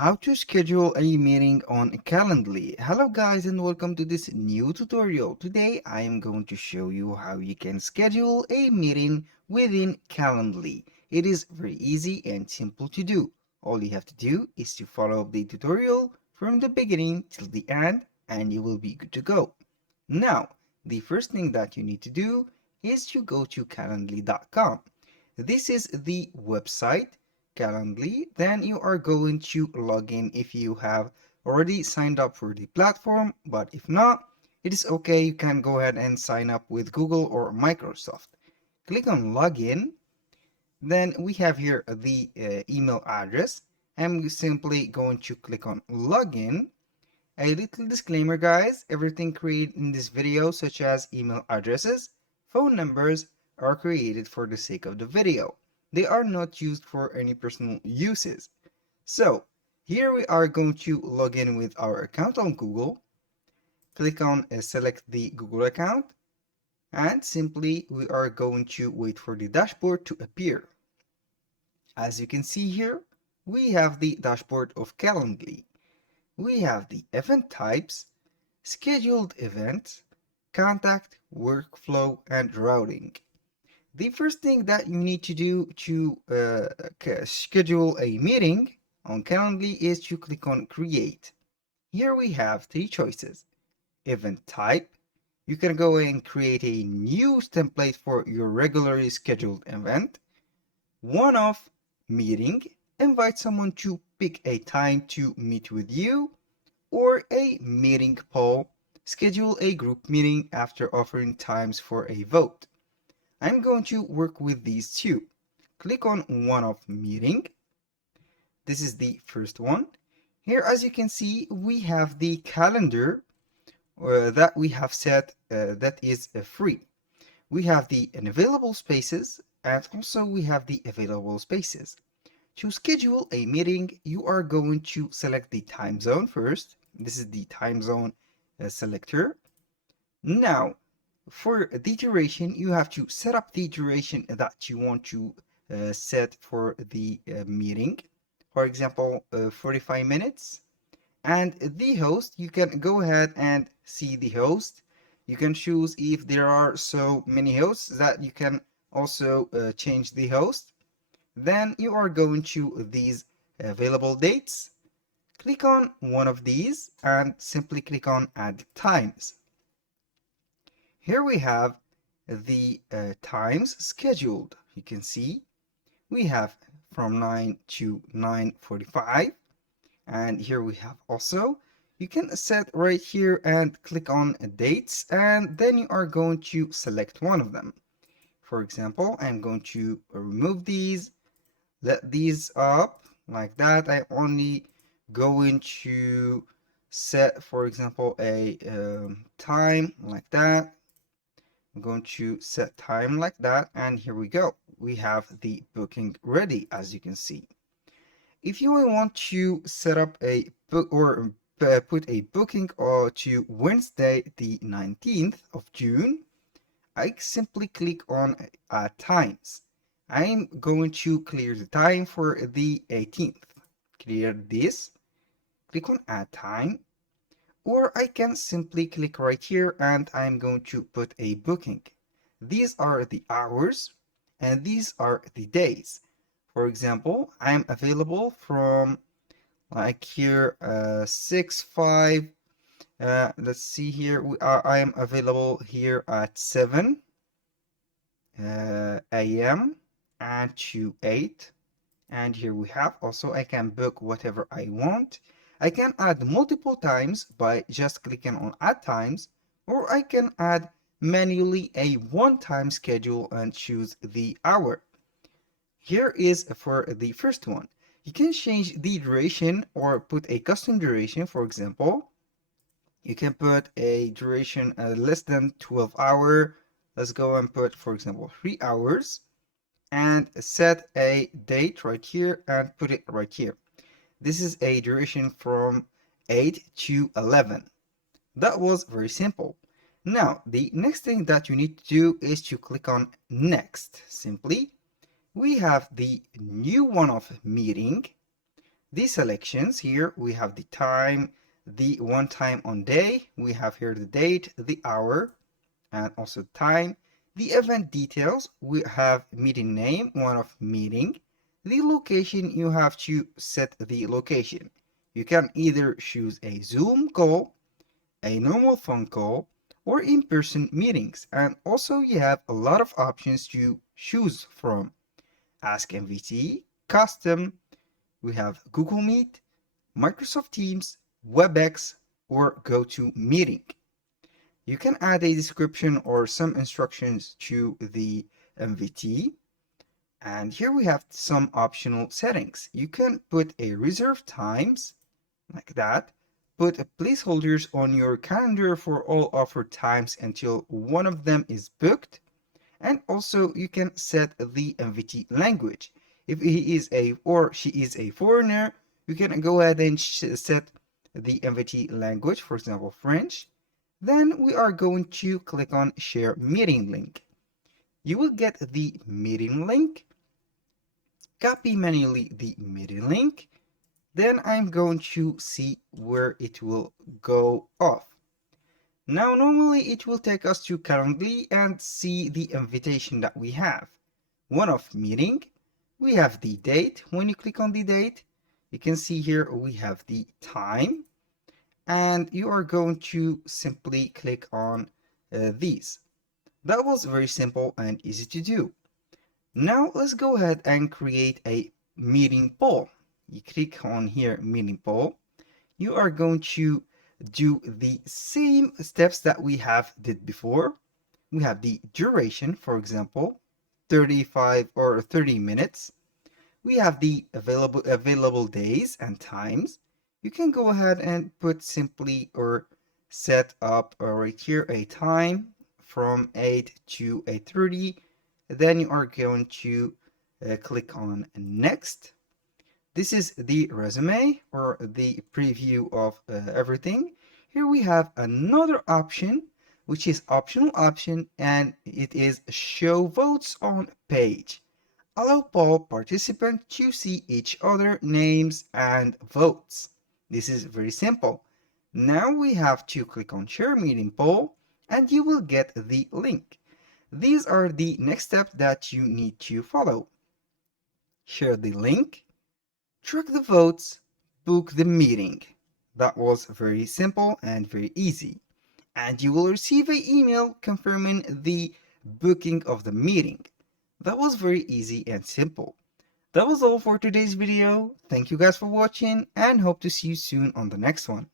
how to schedule a meeting on Calendly. Hello guys and welcome to this new tutorial. Today I am going to show you how you can schedule a meeting within Calendly. It is very easy and simple to do. All you have to do is to follow the tutorial from the beginning till the end and you will be good to go. Now, the first thing that you need to do is to go to calendly.com. This is the website Calendly. Then you are going to log in if you have already signed up for the platform, but if not, it is okay. You can go ahead and sign up with Google or Microsoft. Click on login. Then we have here the email address. I'm simply going to click on login. A little disclaimer guys, everything created in this video such as email addresses, phone numbers are created for the sake of the video. They are not used for any personal uses. So here we are going to log in with our account on Google. Click on select the Google account and simply we are going to wait for the dashboard to appear. As you can see here, we have the dashboard of Calendly. We have the event types, scheduled events, contact, workflow, and routing. The first thing that you need to do to schedule a meeting on Calendly is to click on create. Here we have three choices. Event type. You can go and create a new template for your regularly scheduled event. One-off meeting. Invite someone to pick a time to meet with you, or a meeting poll, schedule a group meeting after offering times for a vote. I'm going to work with these two. Click on one-off meeting. This is the first one. Here, as you can see, we have the calendar that we have set that is free. We have the unavailable spaces and also we have the available spaces. To schedule a meeting, you are going to select the time zone first. This is the time zone selector. Now, for the duration, you have to set up the duration that you want to set for the meeting. For example, 45 minutes. And the host, you can go ahead and see the host. You can choose if there are so many hosts that you can also change the host. Then you are going to these available dates. Click on one of these and simply click on add times. Here we have the times scheduled. You can see we have from 9 to 9:45, and here we have also, you can set right here and click on dates, and then you are going to select one of them. For example, I'm going to remove these, let these up like that. I only going to set, for example, a time like that. I'm going to set time like that, and here we go. We have the booking ready, as you can see. If you want to set up a book or put a booking to Wednesday the 19th of June, I simply click on add times. I'm going to clear the time for the 18th. Clear this, click on add time, or I can simply click right here and I'm going to put a booking. These are the hours and these are the days. For example, I'm available from like here 6-5. Let's see here. I am available here at 7 a.m. and to 8. And here we have also I can book whatever I want. I can add multiple times by just clicking on add times, or I can add manually a one-time schedule and choose the hour. Here is for the first one. You can change the duration or put a custom duration. For example, you can put a duration less than 12 hours. Let's go and put, for example, 3 hours and set a date right here and put it right here. This is a duration from 8 to 11. That was very simple. Now, the next thing that you need to do is to click on next. Simply, we have the new one-off meeting. The selections here, we have the time, the one time on day, we have here the date, the hour, and also time. The event details, we have meeting name, one of meeting. The location, you have to set the location. You can either choose a Zoom call, a normal phone call, or in-person meetings. And also you have a lot of options to choose from. Ask MVT, custom, we have Google Meet, Microsoft Teams, WebEx, or GoToMeeting. You can add a description or some instructions to the MVT. And here we have some optional settings. You can put a reserved times like that. Put placeholders on your calendar for all offered times until one of them is booked. And also you can set the MVT language. If he is a or she is a foreigner, you can go ahead and set the MVT language, for example, French. Then we are going to click on share meeting link. You will get the meeting link, copy manually the meeting link. Then I'm going to see where it will go off. Now, normally it will take us to Calendly and see the invitation that we have. One of meeting, we have the date. When you click on the date, you can see here we have the time, and you are going to simply click on these. That was very simple and easy to do. Now let's go ahead and create a meeting poll. You click on here, meeting poll. You are going to do the same steps that we have did before. We have the duration, for example, 35 or 30 minutes. We have the available days and times. You can go ahead and put simply or set up right here a time from 8 to 8:30. Then you are going to click on next. This is the resume or the preview of everything. Here we have another option, which is optional option, and it is show votes on page. Allow poll participants to see each other names and votes. This is very simple. Now we have to click on share meeting poll and you will get the link. These are the next steps that you need to follow. Share the link, track the votes, book the meeting. That was very simple and very easy. And you will receive an email confirming the booking of the meeting. That was very easy and simple. That was all for today's video. Thank you guys for watching and hope to see you soon on the next one.